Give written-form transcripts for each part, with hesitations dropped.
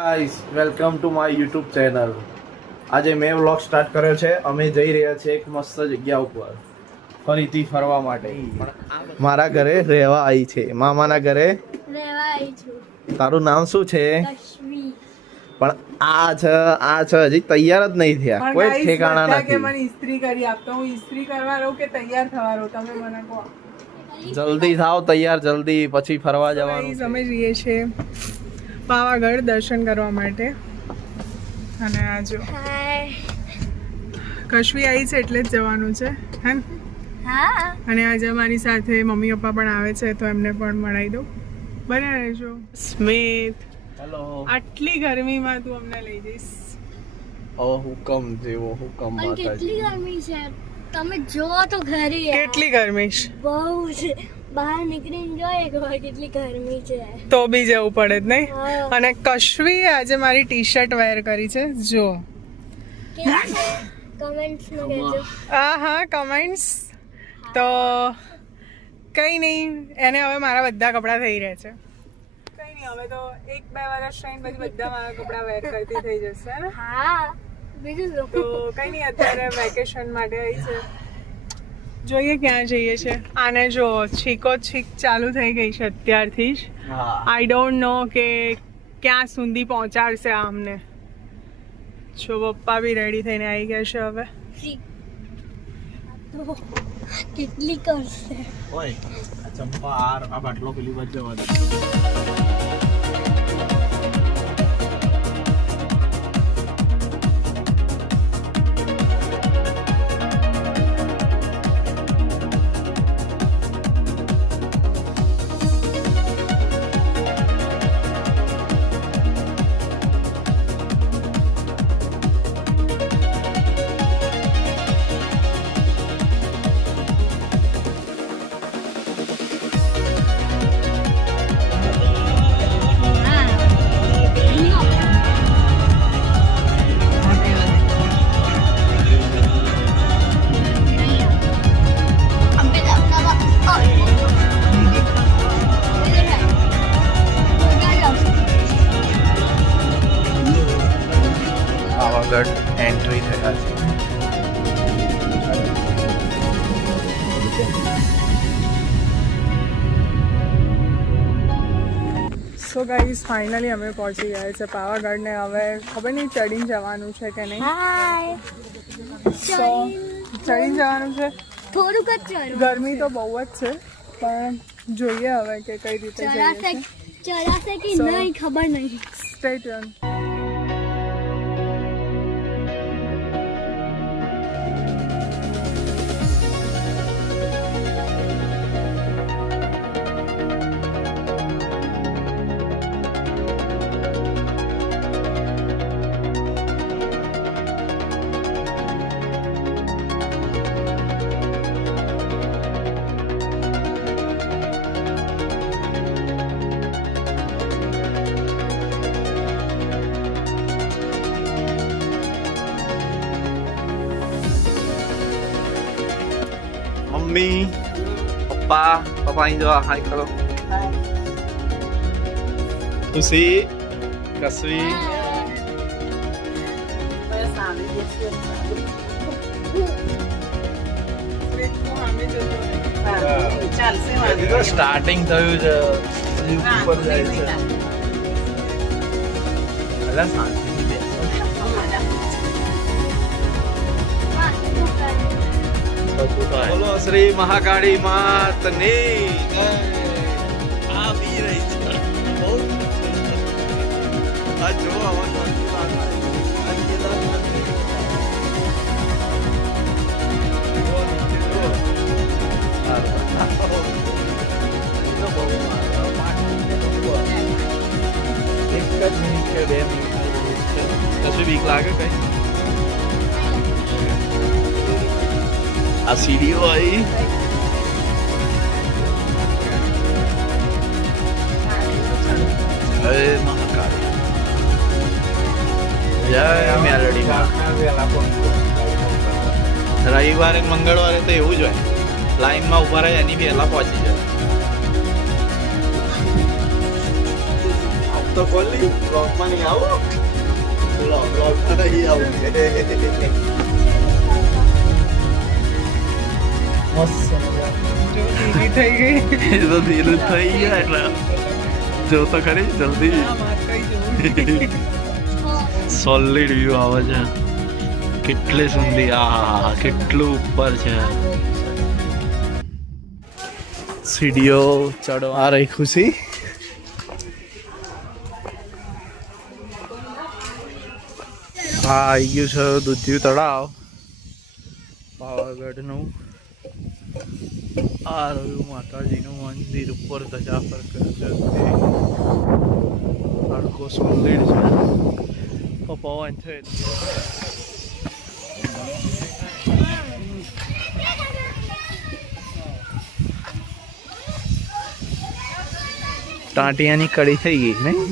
Guys welcome to my YouTube channel. આજે મેં vlog start કર્યો છે. અમે જઈ રહ્યા છીએ એક મસ્ત જગ્યા ઉપર ફરીથી ફરવા માટે. મારા ઘરે રહેવા આવી છે, મામાના ઘરે રહેવા આવી છું. તારું નામ શું છે? કશ્મીર. પણ આ છે હજી તૈયાર જ નહીં થયા, કોઈ ઠેકાણા કે નથી. મને ઇસ્ત્રી કરી આપતો, હું ઇસ્ત્રી કરવા રહું કે તૈયાર થવા રહું, તમે મને કહો. જલ્દી થાવ તૈયાર, જલ્દી, પછી ફરવા જવાનું Guys, છે. અમે જઈએ છીએ પાવાગઢ દર્શન કરવા માટે. અને આ જો હાય. કશ્મી આવી છે એટલે જ જવાનું છે હે ને? હા. અને આજે અમારી સાથે મમ્મી પપ્પા પણ આવે છે, તો એમને પણ મળાવી દઉં. બને રહેજો. સ્મિત, હેલો. આટલી ગરમીમાં તું અમને લઈ જઈશ? ઓ હુકમ જેવો હુકમ પણ કેટલી માતાજી. ગરમી છે, તમે જો તો ખરી યાર. કેટલી ગરમી છે, બહુ છે. બહાર નીકળીને જો એકવાર કેટલી ગરમી છે. તો બી જવું પડે જ નહીં. હા. અને કશ્મીએ આજે મારી ટી શર્ટ વેર કરી છે, જો. કમેન્ટ્સમાં કહેજો. હા કમેન્ટ્સ તો કંઈ નહીં, એને હવે મારા બધા કપડાં થઈ રહ્યા છે. કંઈ નહીં, હવે તો 1-2 વર્ષ રહીને પછી બધા મારા કપડાં વેર કરતી થઈ જશે ને. હા. બીજું શું? તો કંઈ નહીં, અત્યારે વેકેશન માટે આવી છે, જોઈએ ક્યાં જઈએ છે. આને જો છીકો છીક ચાલુ થઈ ગઈ છે અત્યારથી જ. હા. આઈ ડોન્ટ નો કે ક્યાં સુધી પહોંચાડશે આ અમને. જો પપ્પા બી રેડી થઈને આવી ગયા છે હવે. તો કેટલી કરશે. ઓય આ ચંપા આ બાટલો પેલી બાજુ જવા દે. પાવાગઢ એન્ટ્રી થયા છે. સો ગાઈઝ ફાઇનલી અમે પહોંચી ગયા છે પાવાગઢ ને. હવે ખબર નહીં ચડીને જવાનું છે કે નહીં. હાય. સો ચડીને જવાનું છે. થોડુંક જ ચડવું. ગરમી તો બહુ જ છે, પણ જોઈએ હવે કે કઈ રીતે જઈએ ચડાશે છે. ચડાશે કે So- નહીં ખબર નહીં. Stay tuned. મમ્મી પપ્પા અહીં જો હાય કરો. ખુશી કસવી સ્ટાર્ટિંગ થયું છે, ઉપર જાય છે. પહેલા શાંતિથી બેસો. બોલો શ્રી મહાકાળી માતની જય. આવી રહી છે. બહુ આ જો આવા શાંતિ લાગે. આ કેદારનાથ જો નીચે જો. તો બહુ એક જ મિનિટ કે 2 મિનિટ છે. કશું બીક લાગે કઈ? આ સીડીઓ આવી. જય મહાકાળી, જય મેલડી માં. રવિવારે ને મંગળવારે તો એવું જ હોય, લાઈનમાં ઉભા રહે એની પહેલા પહોંચી જાય. તો બોલી બ્લોગમાં નહીં આવો બ્લોગમાં નહીં આવું મસ્ત જો ધીમી થઈ ગઈ. એ તો ધીરું થઈ ગયા એટલે જો તો ખરી જલ્દી આ માર કઈ જોવું. સોલિડ વ્યૂ આવે છે કેટલી સુંદી આ કેટલું ઉપર છે સીડીઓ ચડવા રહી ખુશી હા આવી ગયું છે દૂધિયું તળાવ પાવાગઢનું આ રહ્યું માતાજીનું મંદિર ઉપર ધજા ફરકે છે તડકો સોલિડ છે પવન છે ટાંટિયાની કડી થઈ ગઈ નહીં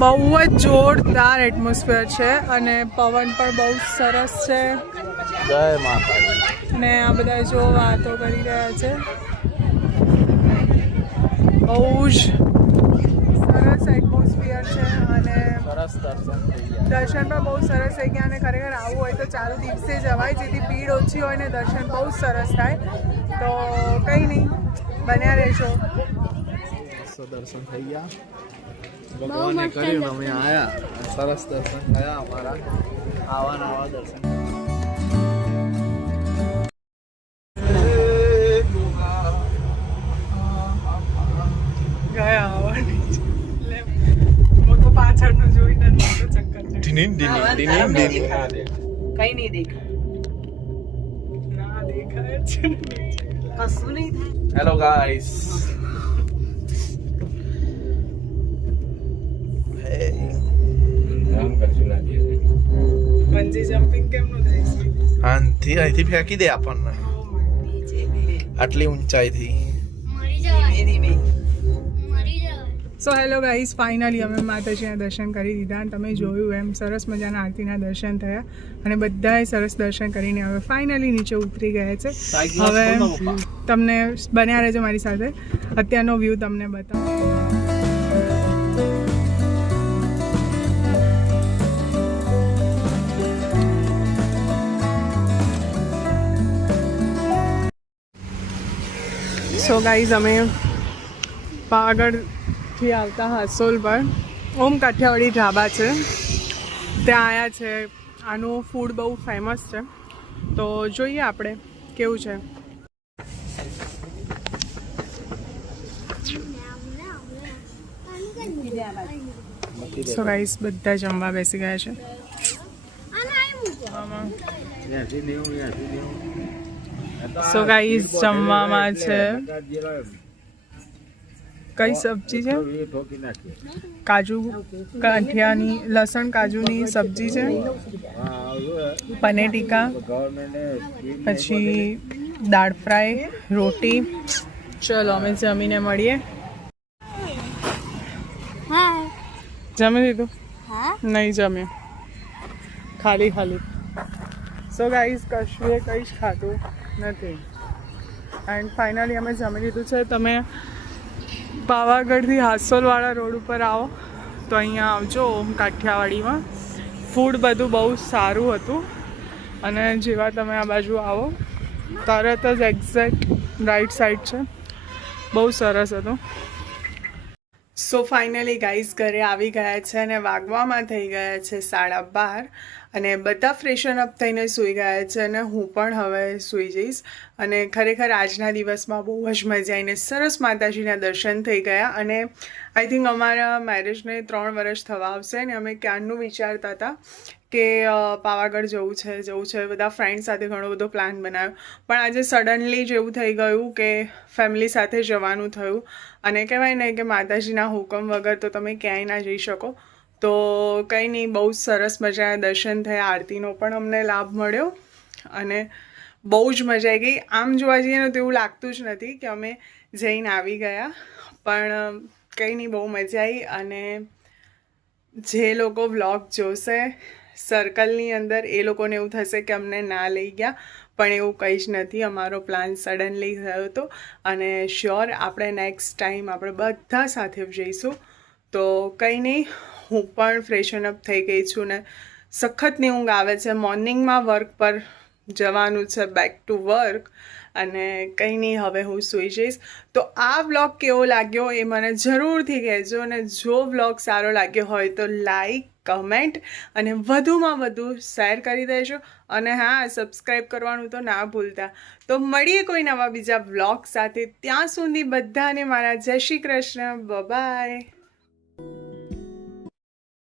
બહુ જ જોરદાર એટમોસ્ફિયર છે અને પવન પણ બહુ સરસ છે જય માતાજી ને આ બધા જો વાતો કરી રહ્યા છે બહુ જ સરસ એટમોસ્ફિયર છે અને સરસ દર્શન થઈ ગયા દર્શન પણ બહુ સરસ થઈ ગયા અને ખરેખર આવવું હોય તો ચાલુ દિવસે જવાય જેથી ભીડ ઓછી હોય ને દર્શન બહુ સરસ થાય તો કંઈ નહીં બન્યા રહેજો. મસ્ત દર્શન થઈ ગયા ભગવાને કર્યું ને અમે આયા સરસ દર્શન થયા અમારા આવા દર્શન ગયા આવવાની છે. એટલે હું તો પાછળનું જોઈને જ મોટો ચક્કર છે. કઈ નહીં દેખાય ના દેખાય જ છે. હેલો ગાઈસ બંજી જમ્પિંગ કેમનું થાય છે? અહીંથી ફેંકી દે આપણને આટલી ઊંચાઈથી મરી જવાય મરી જવાય. સો હેલો ગાઈઝ ફાઇનલી અમે માતાજીના દર્શન કરી દીધા અને તમે જોયું એમ સરસ મજાના આરતીના દર્શન થયા અને બધાએ સરસ દર્શન કરીને હવે ફાઇનલી નીચે ઉતરી ગયા છે. હવે તમને બન્યા રહેજો મારી સાથે અત્યારનો વ્યૂ તમને બતાવો. સો ગાઈઝ અમે પાવાગઢથી આવતા હાસોલ પર ઓમ કાઠિયાવાડી ઢાબા છે ત્યાં આવ્યા છે. આનું ફૂડ બહુ ફેમસ છે તો જોઈએ આપણે કેવું છે. સો ગાઈઝ બધા જમવા બેસી ગયા છે. સો ગાઈઝ જમવામાં છે કઈ સબ્જી છે કાજુ કાઠિયાની લસણ કાજુની સબ્જી છે પનીર ટીકા પછી દાળ ફ્રાય રોટી. ચલો અમે જમીને મળીએ. હા જમી લીધું? હા નહીં જમ્યું ખાલી ખાલી. સો ગાઈઝ કશુએ કંઈ જ ખાધું નથી એન્ડ ફાઇનલી અમે જમી લીધું છે. તમે પાવાગઢથી હાસોલવાળા રોડ ઉપર આવો તો અહીંયા આવજો ઓમ કાઠિયાવાડીમાં. ફૂડ બધું બહુ સારું હતું અને જેવા તમે આ બાજુ આવો તરત જ એક્ઝેક્ટ રાઈટ સાઈડ છે. બહુ સરસ હતું. સો ફાઇનલી ગાઈઝ ઘરે આવી ગયા છે અને વાગવામાં થઈ ગયા છે 12:30 અને બધા ફ્રેશન અપ થઈને સૂઈ ગયા છે અને હું પણ હવે સૂઈ જઈશ. અને ખરેખર આજના દિવસમાં બહુ જ મજા આવીને સરસ માતાજીના દર્શન થઈ ગયા. અને આઈ થિંક અમારા મેરેજને 3 વર્ષ થવા આવશે ને અમે ક્યારનું વિચારતા હતા કે પાવાગઢ જવું છે. બધા ફ્રેન્ડ સાથે ઘણો બધો પ્લાન બનાવ્યો, પણ આજે સડનલી જ એવું થઈ ગયું કે ફેમિલી સાથે જવાનું થયું. અને કહેવાય ને કે માતાજીના હુકમ વગર તો તમે ક્યાંય ના જઈ શકો. તો કંઈ નહીં, બહુ સરસ મજાના દર્શન થયા. આરતીનો પણ અમને લાભ મળ્યો અને બહુ જ મજા આવી ગઈ. આમ જોવા જઈએ ને તો એવું લાગતું જ નથી કે અમે જઈને આવી ગયા, પણ કંઈ નહીં, બહુ મજા આવી. અને જે લોકો વ્લોગ જોશે સર્કલની અંદર એ લોકોને એવું થશે કે અમને ના લઈ ગયા, પણ એવું કંઈ જ નથી. અમારો પ્લાન સડનલી થયો હતો અને શ્યોર આપણે નેક્સ્ટ ટાઈમ આપણે બધા સાથે જઈશું. તો કંઈ નહીં, હું પણ ફ્રેશન અપ થઈ ગઈ છું ને સખતની ઊંઘ આવે છે. મોર્નિંગમાં વર્ક પર જવાનું છે, બેક ટુ વર્ક. અને કંઈ નહીં, હવે હું સૂઈ જઈશ. તો આ વ્લોગ કેવો લાગ્યો એ મને જરૂરથી કહેજો. અને જો વ્લોગ સારો લાગ્યો હોય તો લાઈક, કમેન્ટ અને વધુમાં વધુ શેર કરી દેજો. અને હા, સબસ્ક્રાઈબ કરવાનું તો ના ભૂલતા. તો મળીએ કોઈ નવા બીજા વ્લોગ સાથે. ત્યાં સુધી બધાને મારા જય શ્રી કૃષ્ણ. બાય.